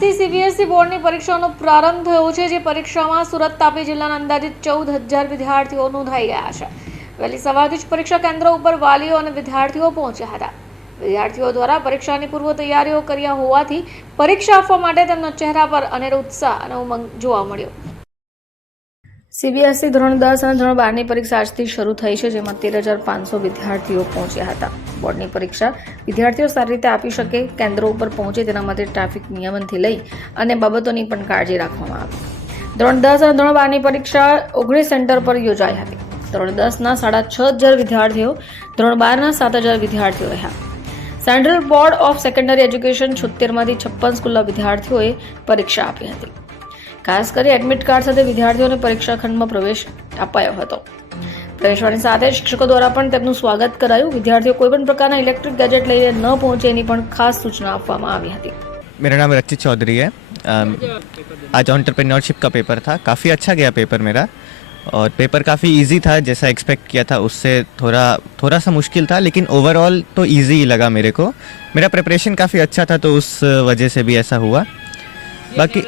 CBSE બોર્ડની પરીક્ષાનો પ્રારંભ થયો છે જે પરીક્ષામાં સુરત તાપી જિલ્લાના અંદાજિત ચૌદ હજાર વિદ્યાર્થીઓ નોંધાઈ ગયા છે વહેલી સવારથી જ પરીક્ષા કેન્દ્રો ઉપર વાલીઓ અને વિદ્યાર્થીઓ પહોંચ્યા હતા વિદ્યાર્થીઓ દ્વારા પરીક્ષાની પૂર્વ તૈયારીઓ કર્યા હોવાથી પરીક્ષા આપવા માટે તેમના ચહેરા પર અનેર ઉત્સાહ અને ઉમંગ જોવા મળ્યો સીબીએસઈ ધોરણ દસ અને ધોરણ બારની પરીક્ષા આજથી શરૂ થઈ છે જેમાં તેર હજાર પાંચસો વિદ્યાર્થીઓ પહોંચ્યા હતા બોર્ડની પરીક્ષા વિદ્યાર્થીઓ સારી રીતે આપી શકે કેન્દ્રો ઉપર પહોંચે તેના માટે ટ્રાફિક નિયમનથી લઈ અને બાબતોની પણ કાળજી રાખવામાં આવી ધોરણ દસ અને ધોરણ બારની પરીક્ષા ઓગણીસ સેન્ટર પર યોજાઈ હતી ધોરણ દસના સાડા છ હજાર વિદ્યાર્થીઓ ધોરણ બારના સાત હજાર વિદ્યાર્થીઓ રહ્યા central board of secondary education છોતેરમાંથી છપ્પન સ્કૂલના વિદ્યાર્થીઓએ પરીક્ષા આપી હતી खासकर एडमिट कार्ड सहित विद्यार्थियों ने परीक्षा खंड में प्रवेश अपायो હતો પ્રવેશવાળી સાથે શિક્ષકો દ્વારા પણ તેમનું સ્વાગત કરાયું વિદ્યાર્થીઓ કોઈ પણ પ્રકારના ઇલેક્ટ્રોનિક ગેજેટ લઈને ન પહોંચે એની પણ ખાસ સૂચના આપવામાં આવી હતી મેરા નામ રચીત ચૌધરી હે આજ ઓનટરપ્રિન્યોરશિપ કા પેપર થા કાફી અચ્છા ગયા પેપર મેરા ઓર પેપર કાફી ઈઝી થા જેસા એક્સપેક્ટ કિયા થા ઉસસે થોડા થોડા સા મુશ્કિલ થા લેકિન ઓવરઓલ તો ઈઝી હી લગા મેરેકો મેરા પ્રેપરેશન કાફી અચ્છા થા તો ઉસ વજે સે ભી એસા હુઆ બાકી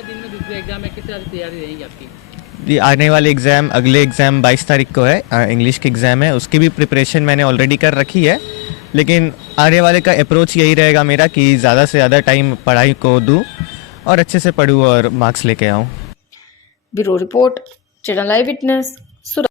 जी आने वाले एग्ज़ाम अगले एग्ज़ाम 22 तारीख को है इंग्लिश के एग्ज़ाम है उसकी भी प्रिपरेशन मैंने ऑलरेडी कर रखी है लेकिन आने वाले का अप्रोच यही रहेगा मेरा कि ज़्यादा से ज़्यादा टाइम पढ़ाई को दूँ और अच्छे से पढ़ूँ और मार्क्स लेके आऊँ ब्यूरो रिपोर्ट चैनल आई विटनेस